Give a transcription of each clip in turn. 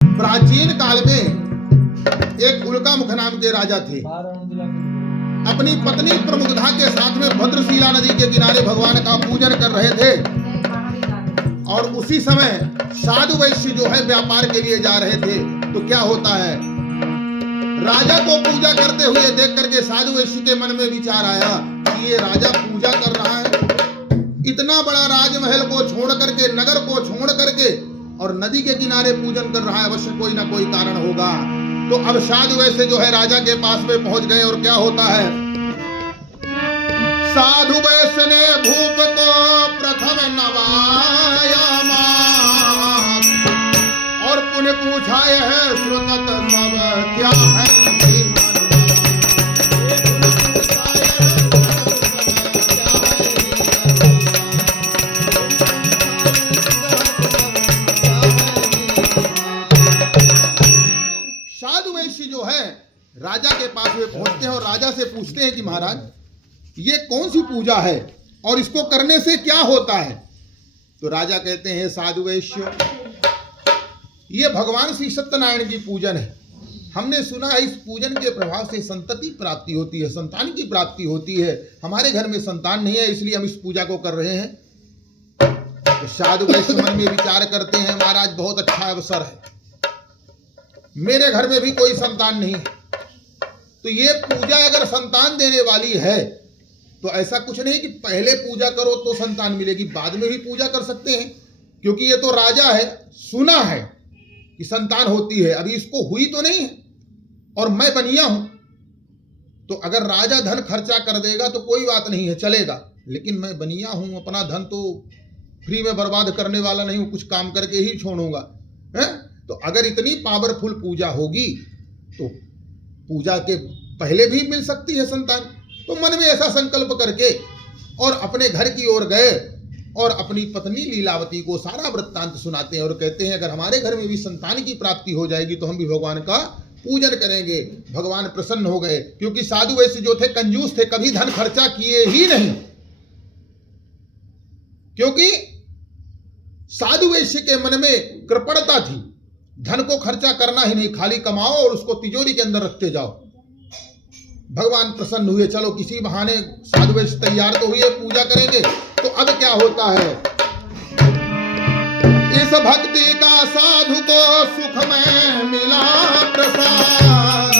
प्राचीन काल में एक उल्कामुख नाम के राजा थे। अपनी पत्नी प्रमुग्धा के साथ में भद्रशिला नदी के किनारे भगवान का पूजन कर रहे थे और उसी समय साधु वैश्य जो है व्यापार के लिए जा रहे थे। तो क्या होता है, राजा को पूजा करते हुए देख करके साधु वैश्य के मन में विचार आया कि ये राजा पूजा कर रहा है, इतना बड़ा राजमहल को छोड़ करके, नगर को छोड़ करके और नदी के किनारे पूजन कर रहा है, अवश्य कोई ना कोई कारण होगा। तो अब साधु वैसे जो है राजा के पास में पहुंच गए और क्या होता है, साधु वैश्य ने भूप को प्रथम नवाया और पुण्य पूछा है श्रुतत सब क्या है। साधु वैश्य जो है राजा के पास में पहुंचते हैं और राजा से पूछते हैं कि महाराज ये कौन सी पूजा है और इसको करने से क्या होता है। तो राजा कहते हैं साधु वैश्य, ये भगवान श्री सत्यनारायण की पूजन है। हमने सुना है इस पूजन के प्रभाव से संतति प्राप्ति होती है, संतान की प्राप्ति होती है। हमारे घर में संतान नहीं है इसलिए हम इस पूजा को कर रहे हैं। तो साधु वैश्य मन में विचार करते हैं महाराज बहुत अच्छा अवसर है, मेरे घर में भी कोई संतान नहीं है, तो ये पूजा अगर संतान देने वाली है तो ऐसा कुछ नहीं कि पहले पूजा करो तो संतान मिलेगी, बाद में भी पूजा कर सकते हैं, क्योंकि ये तो राजा है, सुना है कि संतान होती है, अभी इसको हुई तो नहीं है और मैं बनिया हूं। तो अगर राजा धन खर्चा कर देगा तो कोई बात नहीं है, चलेगा, लेकिन मैं बनिया हूं, अपना धन तो फ्री में बर्बाद करने वाला नहीं हूं, कुछ काम करके ही छोड़ूंगा है। तो अगर इतनी पावरफुल पूजा होगी तो पूजा के पहले भी मिल सकती है संतान। तो मन में ऐसा संकल्प करके और अपने घर की ओर गए और अपनी पत्नी लीलावती को सारा वृत्तांत सुनाते हैं और कहते हैं अगर हमारे घर में भी संतान की प्राप्ति हो जाएगी तो हम भी भगवान का पूजन करेंगे। भगवान प्रसन्न हो गए, क्योंकि साधु वैश्य जो थे कंजूस थे, कभी धन खर्चा किए ही नहीं, क्योंकि साधु वैश्य के मन में कृपणता थी, धन को खर्चा करना ही नहीं, खाली कमाओ और उसको तिजोरी के अंदर रखते जाओ। भगवान प्रसन्न हुए, चलो किसी बहाने साधु वैश्य तैयार तो हुए, पूजा करेंगे। तो अब क्या होता है, इस भक्ति का साधु को सुख में मिला प्रसाद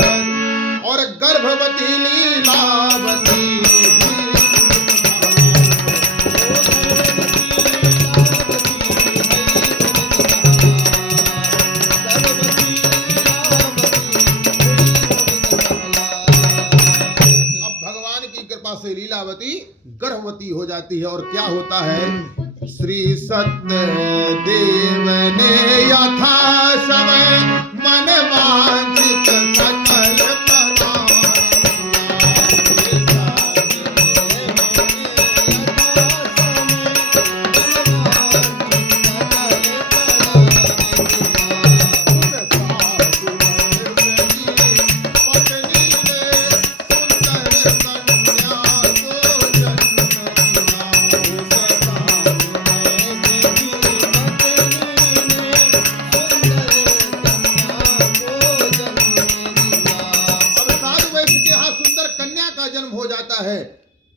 और गर्भवती लीलावती से लीलावती गर्भवती हो जाती है। और क्या होता है, श्री सत्य देव ने यथा समय मन वांछित सकल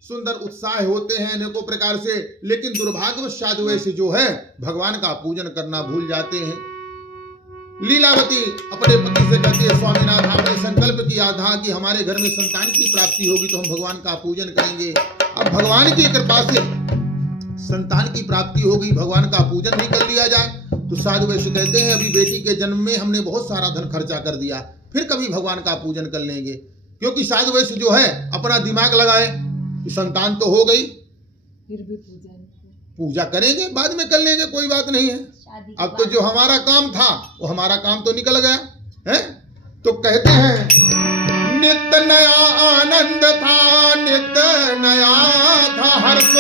सुंदर उत्साह होते हैं अनेकों प्रकार से, लेकिन दुर्भाग्यवश साधु वैश्य जो है भगवान का पूजन करना भूल जाते हैं। लीलावती अपने पति से कहती है स्वामीनाथ हमने संकल्प किया था कि हमारे घर में संतान की प्राप्ति होगी तो हम भगवान का पूजन करेंगे। अब भगवान की कृपा से संतान की प्राप्ति हो गई, भगवान का पूजन भी कर लिया जाए। तो साधु वैश्य कहते हैं अभी बेटी के जन्म में हमने बहुत सारा धन खर्चा कर दिया, फिर कभी भगवान का पूजन कर लेंगे। क्योंकि साधु वैश्य जो है अपना दिमाग लगाए, संतान तो हो गई, फिर भी पूजा करेंगे, बाद में कर लेंगे, कोई बात नहीं है। अब तो जो हमारा काम था वो हमारा काम तो निकल गया है। तो कहते हैं नित्य नया आनंद था, नित्य नया था हर्ष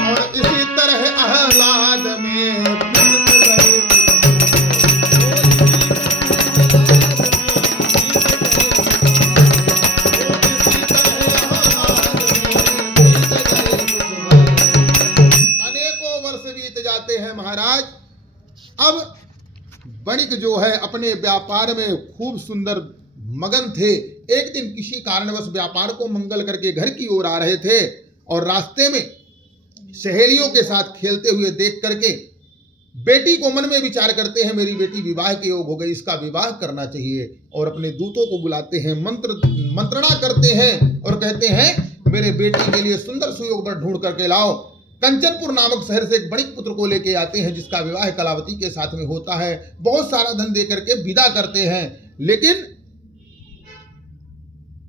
और इसी तरह आह्लाद में महाराज। अब वणिक जो जो है अपने व्यापार में खूब सुंदर मगन थे। एक दिन किसी कारणवश व्यापार को मंगल करके घर की ओर आ रहे थे और रास्ते में सहेलियों के साथ खेलते हुए देख करके बेटी को मन में विचार करते हैं, मेरी बेटी विवाह के योग हो गई, इसका विवाह करना चाहिए। और अपने दूतों को बुलाते हैं, मंत्रणा करते हैं और कहते हैं मेरे बेटी के लिए सुंदर सुयोग वर ढूंढ करके लाओ। कंचनपुर नामक शहर से एक बणिक पुत्र को लेके आते हैं जिसका विवाह कलावती के साथ में होता है। बहुत सारा धन दे करके विदा करते हैं, लेकिन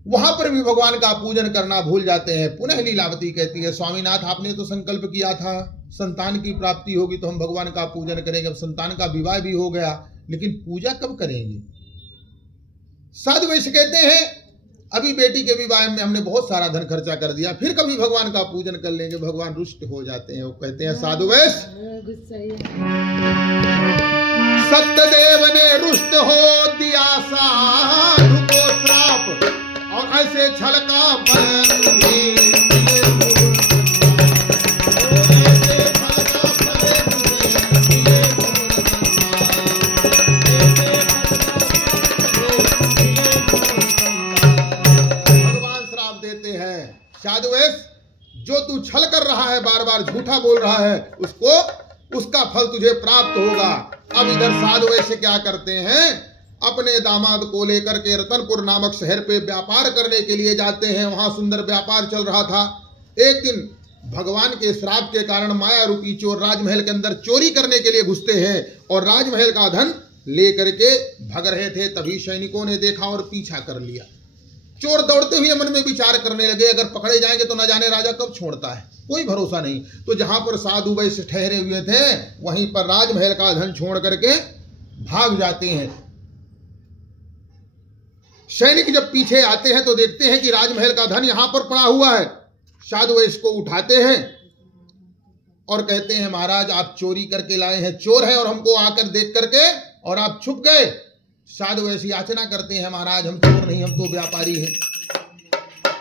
वहां पर भी भगवान का पूजन करना भूल जाते हैं। पुनः लीलावती कहती है, स्वामीनाथ आपने तो संकल्प किया था संतान की प्राप्ति होगी तो हम भगवान का पूजन करेंगे। अब संतान का विवाह भी हो गया, लेकिन पूजा कब करेंगे? साधु वैश्य कहते हैं अभी बेटी के विवाह में हमने बहुत सारा धन खर्चा कर दिया, फिर कभी भगवान का पूजन कर लेंगे। भगवान रुष्ट हो जाते हैं। वो कहते हैं साधु वैश्य, सत्यदेव ने रुष्ट हो दिया साधु को श्राप और ऐसे छल का साधु वैश्य जो तू छल कर रहा है, बार बार झूठा बोल रहा है, उसका फल तुझे प्राप्त होगा। अब इधर साधु वैश्य क्या करते हैं, अपने दामाद को लेकर के रतनपुर नामक शहर पे व्यापार करने के लिए जाते हैं। वहां सुंदर व्यापार चल रहा था। एक दिन भगवान के श्राप के कारण माया रूपी चोर राजमहल के अंदर चोरी करने के लिए घुसते हैं और राजमहल का धन लेकर के भग रहे थे। तभी सैनिकों ने देखा और पीछा कर लिया। चोर दौड़ते हुए मन में विचार करने लगे, अगर पकड़े जाएंगे तो न जाने राजा कब छोड़ता है, कोई भरोसा नहीं। तो जहां पर साधु वैश्य ठहरे हुए थे वहीं पर राजमहल का धन छोड़ करके भाग जाते हैं। सैनिक जब पीछे आते हैं तो देखते हैं कि राजमहल का धन यहां पर पड़ा हुआ है। साधु वैश्य को उठाते हैं और कहते हैं महाराज आप चोरी करके लाए हैं, चोर है और हमको आकर देख करके और आप छुप गए। साधु वैश्य याचना करते हैं महाराज हम चोर नहीं, हम तो व्यापारी हैं।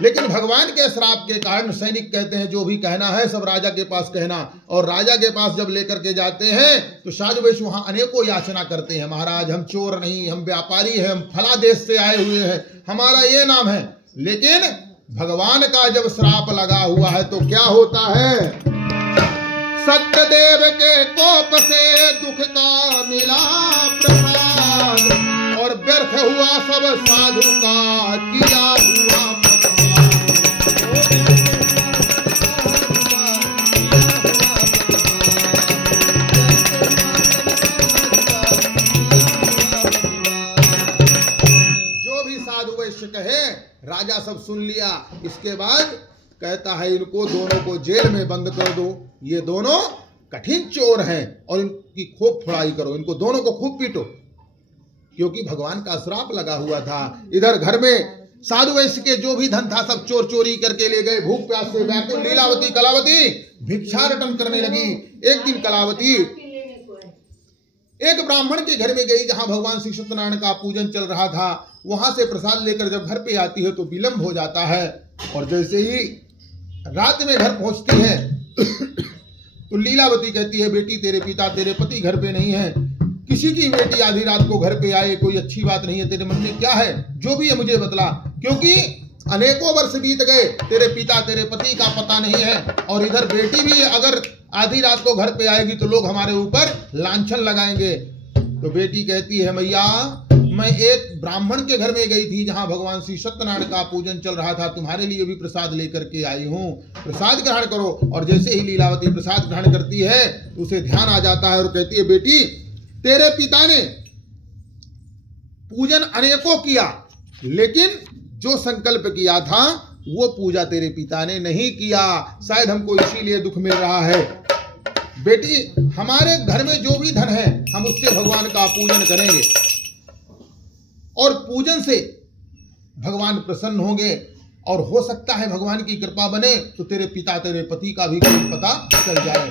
लेकिन भगवान के श्राप के कारण सैनिक कहते हैं जो भी कहना है सब राजा के पास कहना। और राजा के पास जब लेकर के जाते हैं तो साधु वैश्य वहां अनेकों याचना करते हैं, महाराज हम चोर नहीं, हम व्यापारी हैं, हम फला देश से आए हुए हैं, हमारा ये नाम है। लेकिन भगवान का जब श्राप लगा हुआ है तो क्या होता है, सत्यदेव के कोप से दुख का मिला प्रसाद और व्यर्थ हुआ सब साधु का किया हुआ। जो भी साधु वैश्य कहे राजा सब सुन लिया। इसके बाद कहता है इनको दोनों को जेल में बंद कर दो, ये दोनों कठिन चोर हैं और इनकी खूब फुड़ाई करो, इनको दोनों को खूब पीटो, क्योंकि भगवान का श्राप लगा हुआ था। इधर घर में साधु वैश्य के जो भी धन था सब चोर चोरी करके ले गए। भूख प्यास से व्याकुल लीलावती कलावती भिक्षाटन करने लगी। एक दिन कलावती एक ब्राह्मण के घर में गई जहां भगवान श्री सत्यनारायण का पूजन चल रहा था। वहां से प्रसाद लेकर जब घर पे आती है तो विलंब हो जाता है और जैसे ही रात में घर पहुंचती है तो लीलावती कहती है बेटी तेरे पिता तेरे पति घर पे नहीं है, किसी की बेटी आधी रात को घर पे आए कोई अच्छी बात नहीं है, तेरे मन में क्या है जो भी है मुझे बतला, क्योंकि अनेकों वर्ष बीत गए तेरे पिता तेरे पति का पता नहीं है और इधर बेटी भी अगर आधी रात को घर पे आएगी तो लोग हमारे ऊपर लांछन लगाएंगे। तो बेटी कहती है मैया मैं एक ब्राह्मण के घर में गई थी जहां भगवान श्री सत्यनारायण का पूजन चल रहा था, तुम्हारे लिए भी प्रसाद लेकर के आई हूं, प्रसाद ग्रहण करो। और जैसे ही लीलावती प्रसाद ग्रहण करती है तो उसे ध्यान आ जाता है और कहती है बेटी तेरे पिता ने पूजन अनेकों किया लेकिन जो संकल्प किया था वो पूजा तेरे पिता ने नहीं किया, शायद हमको इसीलिए दुख मिल रहा है। बेटी हमारे घर में जो भी धन है हम उससे भगवान का पूजन करेंगे और पूजन से भगवान प्रसन्न होंगे और हो सकता है भगवान की कृपा बने तो तेरे पिता तेरे पति का भी कोई पता चल जाए।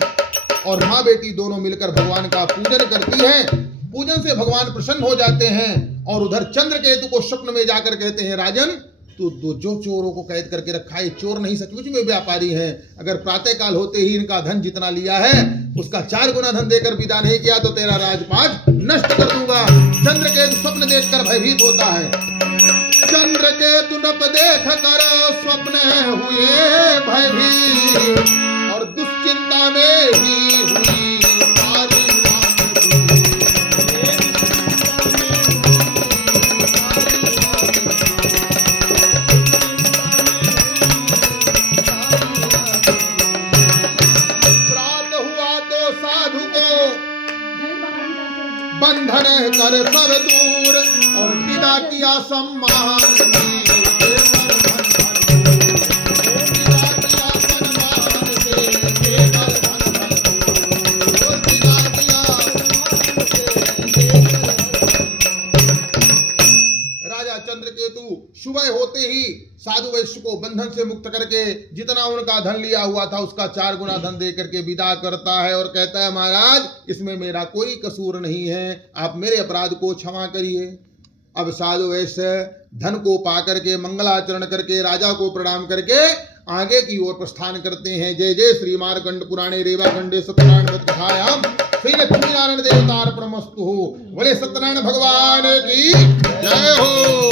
और माँ बेटी दोनों मिलकर भगवान का पूजन करती हैं। पूजन से भगवान प्रसन्न हो जाते हैं और उधर चंद्रकेतु को स्वप्न में जाकर कहते हैं राजन तो जो चोरों को कैद करके रखा है, चोर नहीं सचमुच में व्यापारी हैं। अगर प्रातः काल होते ही इनका धन जितना लिया है उसका 4 गुना धन देकर विदा नहीं किया तो तेरा राजपाट नष्ट कर दूंगा। चंद्रकेतु स्वप्न देखकर भयभीत होता है। चंद्रकेतु नप देख कर स्वप्न हुए भयभीत और दुश्चिंता में ही हुई सारी बंधन कर सब दूर और विदा किया सम्मान राजा चंद्रकेतु सुबह होते ही साधु वैश्य को बंधन से मुक्त करके जितना उनका धन लिया हुआ था उसका 4 गुना धन दे करके विदा करता है और कहता है महाराज इसमें मेरा कोई कसूर नहीं है, आप मेरे अपराध को क्षमा करिए। अब साधु वैश्य धन को पा करके मंगलाचरण करके राजा को प्रणाम करके आगे की ओर प्रस्थान करते हैं। जय जय श्री मार्कंड पुराणे रेवा खंडे सत्यनारायण कथायाम श्री लक्ष्मी नारायण देवतार्पणमस्तु। बोले सत्यनारायण भगवान की जय हो।